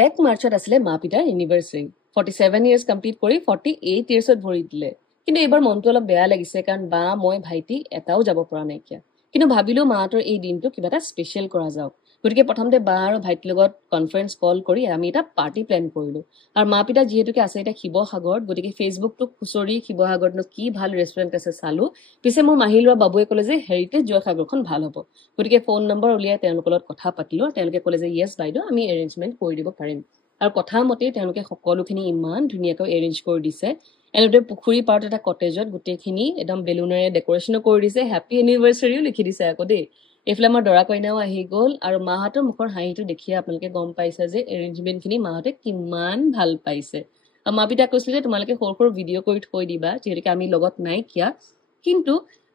1 মাৰ্চত আছিলে মা পিতাৰ এনিভাৰ্চাৰী 47 ইয়াৰ্স কমপ্লিট কৰি 48 ইয়াৰ্সত ভৰি দিলে কিন্তু এইবাৰ মনটো অলপ বেয়া লাগিছে কাৰণ বা মই ভাইটি এটাও যাব পৰা নাইকিয়া কিন্তু ভাবিলো মাহঁতৰ এই দিনটো কিবা এটা স্পেশাল কৰা যাওক গতিকে প্ৰথমতে বা আৰু ভাইটিৰ লগত কনফাৰেন্স কল কৰি আমি এটা পাৰ্টি প্ল্যান কৰিলো আৰু মা পিতা যিহেতুকে আছে এটা শিৱসাগৰত গতিকে ফেচবুকটো খুচৰি শিৱসাগৰতনো কি ভাল ৰেষ্টুৰেণ্ট আছে চালো পিছে মোৰ মাহী ল'ৰা বাবুৱে ক'লে যে হেৰিটেজ জয়সাগৰখন ভাল হ'ব গতিকে ফোন নম্বৰ উলিয়াই তেওঁলোকৰ লগত কথা পাতিলো তেওঁলোকে ক'লে যে ইয়েছ বাইদেউ আমি এৰেঞ্জমেণ্ট কৰি দিব পাৰিম আৰু কথা মতে তেওঁলোকে সকলোখিনি ইমান ধুনীয়াকৈ এৰেঞ্জ কৰি দিছে এনেদৰে পুখুৰী পাৰত এটা কটেজত গোটেইখিনি একদম বেলুনেৰে ডেকোৰেশ্যনো কৰি দিছে হেপী এনিভাৰ্চাৰীও লিখি দিছে আকৌ দেই এইফালে আমাৰ দৰা কইনাও আহি গ'ল আৰু মাহঁতৰ মুখৰ হাঁহিটো দেখিয়ে আপোনালোকে গম পাইছে যে এৰেঞ্জমেণ্টখিনি মাহঁতে কিমান ভাল পাইছে আৰু মা পিতাক কৈছিলে যে তোমালোকে সৰু সৰু ভিডিঅ' কৰি থৈ দিবা যিহেতুকে আমি লগত নাইকিয়া কিন্তু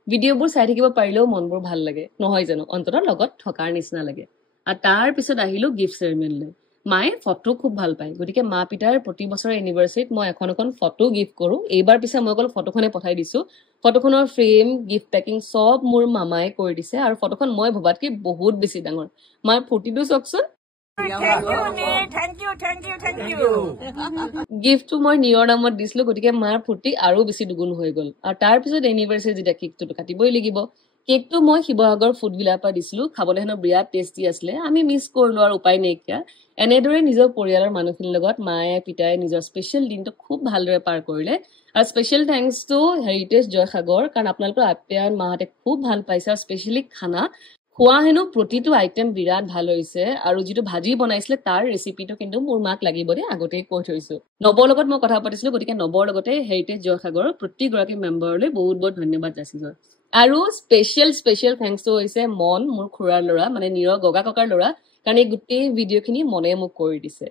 ভিডিঅ'বোৰ চাই থাকিব পাৰিলেও মনবোৰ ভাল লাগে নহয় জানো অন্ততঃ লগত থকাৰ নিচিনা লাগে আৰু তাৰ পিছত আহিলো গিফ্ট চেৰিমনীলৈ মায়ে ফটো খুব ভাল পায় গতিকে মা পিতাৰ প্ৰতি বছৰৰ এনিভাৰ্চাৰীত মই এখন ফটো গিফ্ট কৰো এইবাৰ পিছে মই অকল ফটোখনে পঠাই দিছো ফটোখনৰ ফ্ৰেম গিফ্ট পেকিং সব মোৰ মামাই কৰি দিছে আৰু ফটোখন মই ভবাতকৈ বহুত বেছি ডাঙৰ মাৰ ফূৰ্তিটো চাওকচোন গিফ্টটো মই নিয়ৰ নামত দিছিলো গতিকে মাৰ ফূৰ্তি আৰু বেছি দুগুণ হৈ গ'ল আৰু তাৰ পিছত এনিভাৰ্চাৰী যেতিয়া কেকটো কাটিবই লাগিব কেকটো মই শিৱসাগৰ ফুডভিলাৰ পৰা দিছিলো খাবলৈ হেনো বিৰাট টেষ্টি আছিলে আমি মিছ কৰিলো আৰু উপায় নাইকিয়া এনেদৰে নিজৰ পৰিয়ালৰ মানুহখিনিৰ লগত মায়ে পিতাই নিজৰ স্পেচিয়েল দিনটো খুব ভালদৰে পাৰ কৰিলে আৰু special thanks two heritage Joysagar কাৰণ আপোনালোকৰ আপ্যায়ন মাহঁতে খুব ভাল পাইছে আৰু স্পেচিয়েলি খানা খোৱা হেনো প্ৰতিটো আইটেম বিৰাট ভাল হৈছে আৰু যিটো ভাজি বনাইছিলে তাৰ ৰেচিপিটো কিন্তু মোৰ মাক লাগিব দেই আগতেই কৈ থৈছো নবৰ লগত মই কথা পাতিছিলো গতিকে নবৰ লগতে হেৰিটেজ জয়সাগৰৰ প্ৰতিগৰাকী মেম্বাৰলৈ বহুত বহুত ধন্যবাদ যাচিছো আৰু স্পেচিয়েল থেংকছটো হৈছে মন মোৰ খুৰাৰ ল'ৰা মানে নীৰৱ গগা ককাৰ ল'ৰা কাৰণ এই গোটেই ভিডিঅ'খিনি মনে মোক কৰি দিছে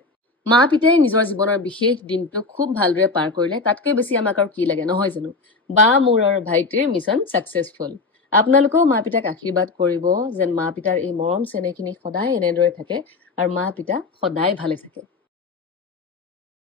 মা পিতাই নিজৰ জীৱনৰ বিশেষ দিনটো খুব ভালদৰে পাৰ কৰিলে তাতকৈ বেছি আমাক আৰু কি লাগে নহয় জানো বা মোৰ আৰু ভাইটিৰ মিছন ছাকচেছফুল আপোনালোকেও মা পিতাক আশীৰ্বাদ কৰিব যেন মা পিতাৰ এই মৰম চেনেহখিনি সদায় এনেদৰে থাকে আৰু মা পিতা সদায় ভালে থাকে